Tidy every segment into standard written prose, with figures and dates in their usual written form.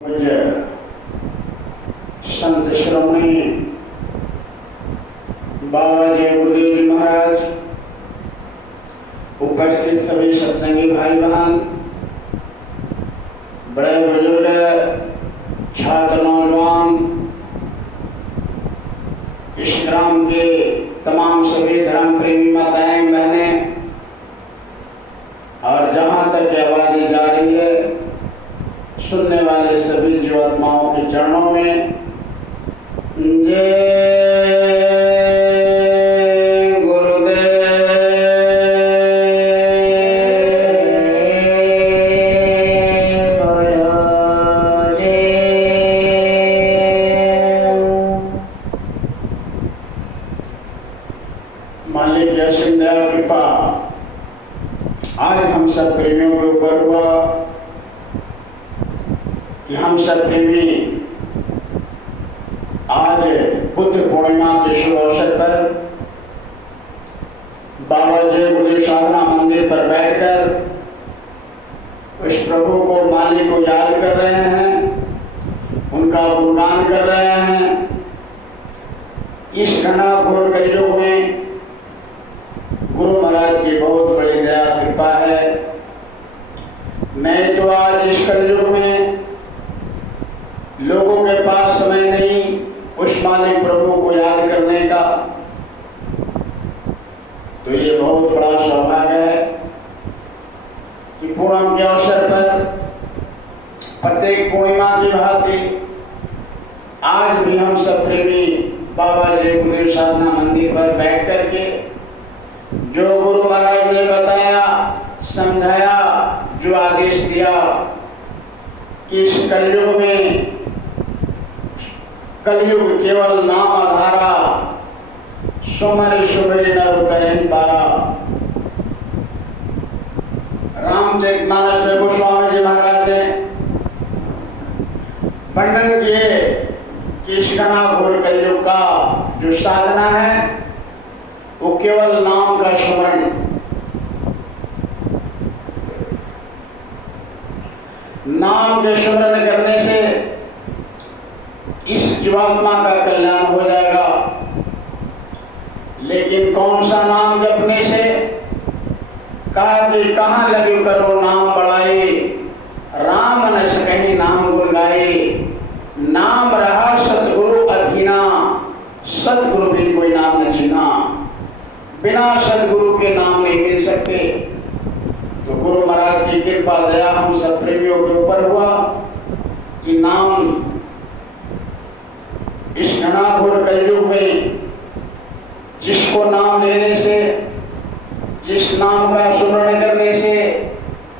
पूज्य संत श्रोमणी बाबा जय गुरुदेव जी महाराज, उपस्थित सभी सत्संगी भाई बहन, बड़े बुजुर्ग, छात्र, नौजवान, इस ग्राम के तमाम सभी धर्म प्रेमी माताएं बहनें और जहां तक आवाजें जा रही है, सुनने वाले सभी जीवात्माओं के चरणों में जय मालिक की असीम दया कृपा आज हम सब प्रेमियों के ऊपर हुआ कि हम सब प्रेमी आज बुद्ध पूर्णिमा के शुभ अवसर पर बाबा जय गुरुदेव साधना मंदिर पर बैठकर उस प्रभु को, मालिक को याद कर रहे हैं, उनका गुणगान कर रहे हैं। इस घना घोर कलयुग में गुरु महाराज की बहुत बड़ी दया कृपा है। नहीं तो आज इस कलयुग में लोगों के पास समय नहीं उस मालिक प्रभु को याद करने का, तो ये बहुत बड़ा सौभाग्य है कि पूर्णिमा के अवसर पर प्रत्येक पूर्णिमा की भांति आज भी हम सब प्रेमी बाबा जय गुरुदेव साधना मंदिर पर बैठ करके जो गुरु महाराज ने बताया, समझाया, जो आदेश दिया कि इस कलयुग में कलयुग केवल नाम आधारा, सुमरि सुमरि नर उतरे पारा। रामचरितमानस में गोस्वामी जी महाराज ने वर्णन किए कि इस घना घोर कलयुग का जो साधना है वो केवल नाम का स्मरण, नाम के स्मरण करने से इस जीवात्मा का कल्याण हो जाएगा। लेकिन कौन सा नाम जपने से? कहा कि कहाँ लगे करो नाम बढ़ाए, राम न सकहि नाम गुण गाए। नाम रहा सतगुरु अधीना, सतगुरु बिन कोई नाम न जीना। बिना सतगुरु के नाम नहीं मिल सकते। तो गुरु महाराज की कृपा दया हम सब प्रेमियों के ऊपर हुआ कि नाम इस घना घोर कलयुग में जिसको नाम लेने से, जिस नाम का स्मरण करने से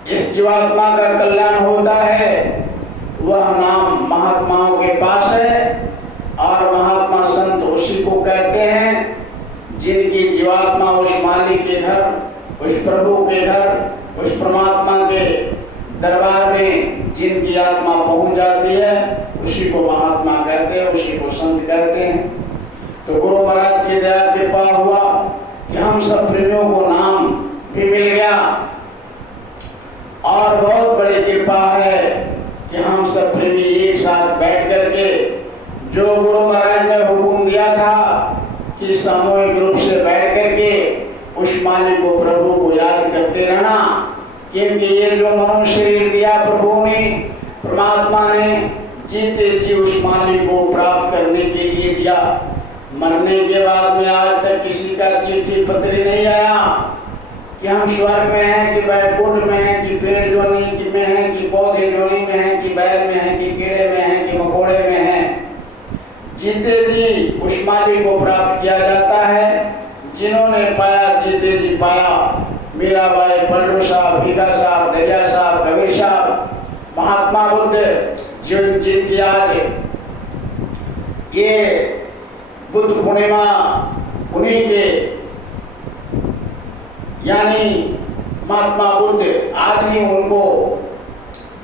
इस जीवात्मा का कल्याण होता है, वह नाम महात्माओं के पास है। और महात्मा संत उसी को कहते हैं जिनकी जीवात्मा उस मालिक के घर, उस प्रभु के घर, उस परमात्मा के दरबार में जिनकी आत्मा पहुंच जाती है, उसी को महात्मा कहते हैं, उसी को संत कहते हैं। तो गुरु महाराज की दया कृपा हुआ कि हम सब प्रेमियों को नाम भी मिल गया। और बहुत बड़ी कृपा है कि हम सब प्रेमी एक साथ बैठ करके जो गुरु महाराज ने हुक्म दिया था कि सामूहिक रूप से बैठ करके उस मालिक को, प्रभु को याद करते रहना। क्योंकि ये जो मनुष्य शरीर दिया प्रभु ने, परमात्मा ने, जीते जी उस मालिक को प्राप्त करने के लिए दिया। मरने के बाद में आज तक किसी का चिट्ठी पत्री नहीं आया कि हम स्वर्ग में हैं, कि बैकुंठ में हैं, कि पेड़ जोनी में हैं, कि पौधे जोनी में हैं, कि बैल में हैं, कि कीड़े में हैं, कि मकोड़े में हैं। जीते जी उस मालिक को प्राप्त किया जाता है। जिन्होंने पाया जीते जी पाया। मीराबाई, पल्लू साहब, भीखा साहब, दरिया साहब, कबीर साहब, महात्मा बुद्ध, जिनकी आज ये बुद्ध पूर्णिमा, उन्हीं के यानी महात्मा बुद्ध, आज ही उनको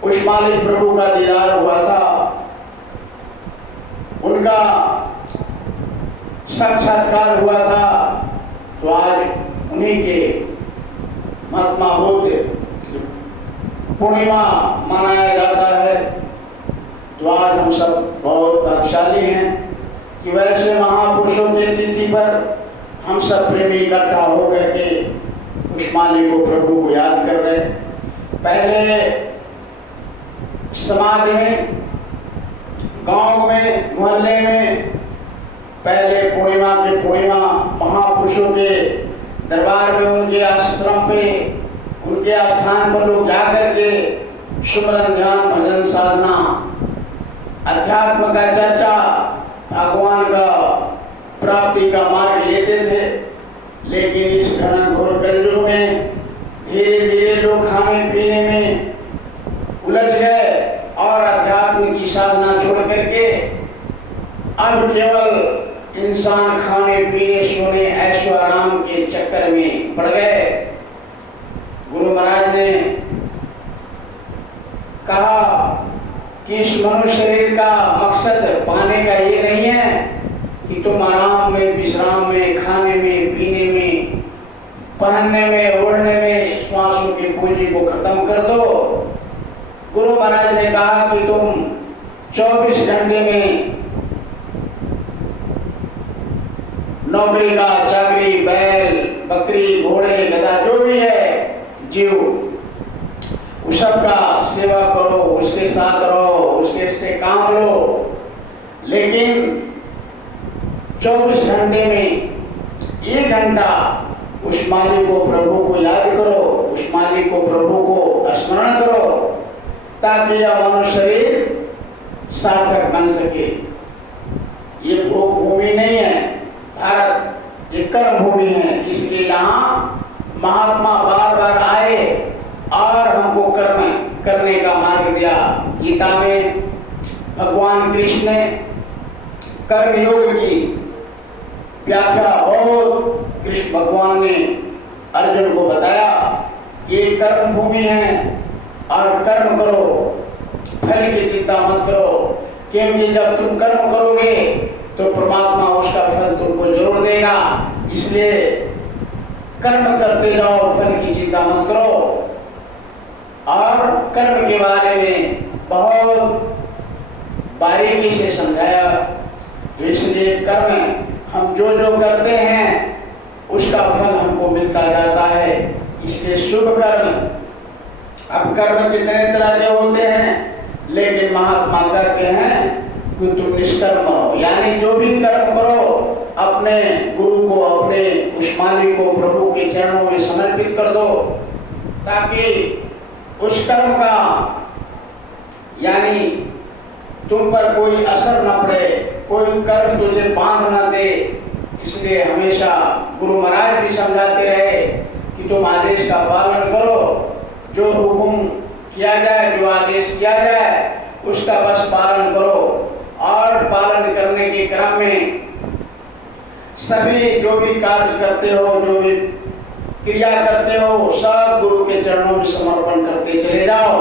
उस मालिक प्रभु का दीदार हुआ था, उनका साक्षात्कार हुआ था। तो आज उन्हीं के महात्मा बुद्ध पूर्णिमा मनाया जाता है। तो आज हम सब बहुत भाग्यशाली हैं कि वैसे महापुरुषों की तिथि पर हम सब प्रेमी इकट्ठा होकर के उस मालिक को, प्रभु को याद कर रहे। पहले समाज में, गांव में, मोहल्ले में पहले पूर्णिमा के पूर्णिमा महापुरुषों के दरबार में, उनके आश्रम पे, उनके स्थान पर लोग जाकर के सुमरन, ध्यान, भजन, साधना, अध्यात्म का चर्चा, भगवान का प्राप्ति का मार्ग लेते थे। लेकिन इस घनघोर कलयुग में धीरे धीरे लोग खाने पीने में उलझ गए और अध्यात्म की साधना छोड़ करके अब केवल इंसान खाने पीने, सोने, ऐशो आराम के चक्कर में पड़ गए। गुरु महाराज ने कहा कि इस मनुष्य शरीर का मकसद पाने का ये नहीं है कि तुम आराम में, विश्राम में, खाने में, पीने में, पहनने में, ओढ़ने में श्वासों की पूंजी को खत्म कर दो। गुरु महाराज ने कहा कि तुम 24 घंटे में नौकरी का, चाकरी, बैल, बकरी, घोड़े, गधा जो भी है जीव, उस सबका सेवा करो, उसके साथ रहो, उसके से काम लो। लेकिन 24 घंटे में 1 घंटा उस मालिक को, प्रभु को याद करो, उस मालिक को, प्रभु को स्मरण करो, ताकि यह मनुष्य शरीर सार्थक बन सके। ये भोग भूमि नहीं है, भारत ये कर्म भूमि है। इसलिए यहाँ महात्मा बार बार आए और हमको कर्म करने का मार्ग दिया। गीता में भगवान कृष्ण ने कर्म योग की व्याख्या बहुत कृष्ण भगवान ने अर्जुन को बताया। ये कर्म भूमि है और कर्म करो, फल की चिंता मत करो, क्योंकि जब तुम कर्म करोगे तो परमात्मा उसका फल तुमको जरूर देगा। इसलिए कर्म करते जाओ, फल की चिंता मत करो। और कर्म के बारे में बहुत बारीकी से समझाया। तो इसलिए कर्म हम जो जो करते हैं उसका फल हमको मिलता जाता है। इसलिए शुभ कर्म, अब कर्म कितने तरह के होते हैं, लेकिन महात्मा कहते हैं कि तुम निष्कर्म हो, यानी जो भी कर्म करो अपने गुरु को, अपने उस मालिक को, प्रभु के चरणों में समर्पित कर दो, ताकि उस कर्म का यानी तुम पर कोई असर न पड़े, कोई कर्म तुझे बांध न दे। इसलिए हमेशा गुरु महाराज भी समझाते रहे कि तुम आदेश का पालन करो, जो हुक्म किया जाए, जो आदेश किया जाए उसका बस पालन करो। और पालन करने के क्रम में सभी जो भी कार्य करते हो, जो भी क्रिया करते हो, सब गुरु के चरणों में समर्पण करते चले जाओ।